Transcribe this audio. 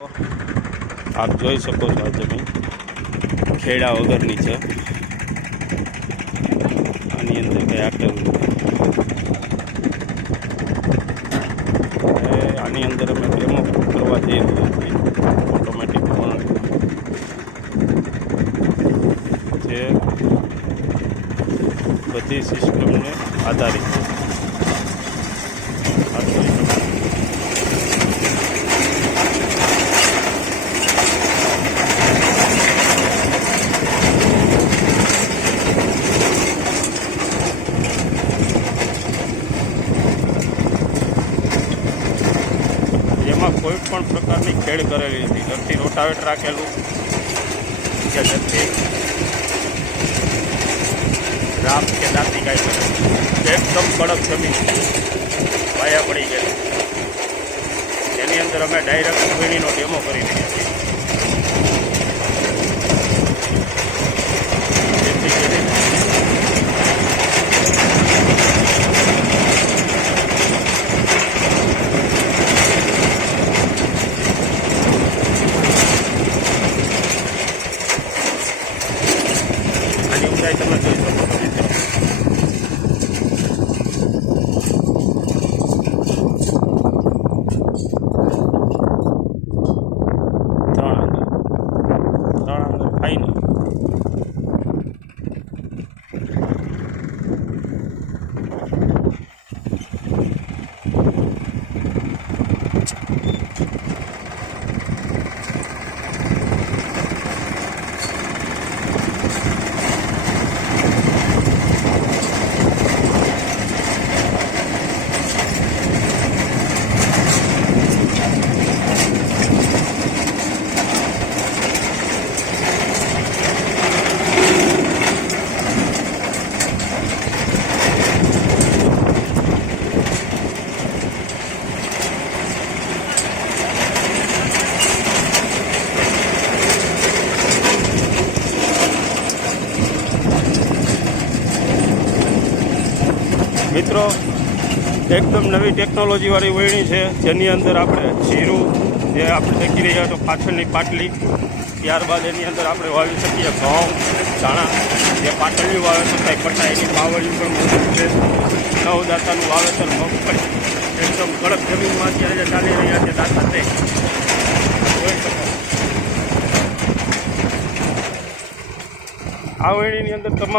આપ જોઈ શકો છો આ જમીન ખેડા વગરની છે. આની અંદર કંઈ આટેલું આની અંદર અમે ડેમો કરવા જઈ રહ્યા છીએ. ઓટોમેટિક પણ જે બધી સિસ્ટમને આધારિત છે. જેમાં કોઈ પણ પ્રકારની ખેડ કરેલી નથી. ઘરથી રોટાવેટર રાખેલું કે ઘરથી રાપ કે દાંતી કાંઈ કરેલું. એકદમ કડક જમીન વાયા પડી ગયેલી. એની અંદર અમે ડાયરેક્ટ વીણીનો ડેમો કરી રહ્યા છીએ. જેથી કરીને આની ઊંચાઈ તમે જોઈ શકો છો. ત્રણ આંગળ ફાઈનલ. મિત્રો, એકદમ નવી ટેકનોલોજીવાળી વળણી છે, જેની અંદર આપણે જીરું જે આપણે દેખી રહ્યા તો પાછળની પાટલી, ત્યારબાદ એની અંદર આપણે વાવી શકીએ ઘઉં, ચણા, જે પાટલીઓ વાવેતર થાય પટાય એની પાવડી પણ મોટું છે. નવદાતાનું વાવેતર મગફળી એકદમ કડક જમીનમાં અત્યારે જે ચાલી રહ્યા છે દાતા તે જોઈ શકો. આ વળણીની અંદર તમામ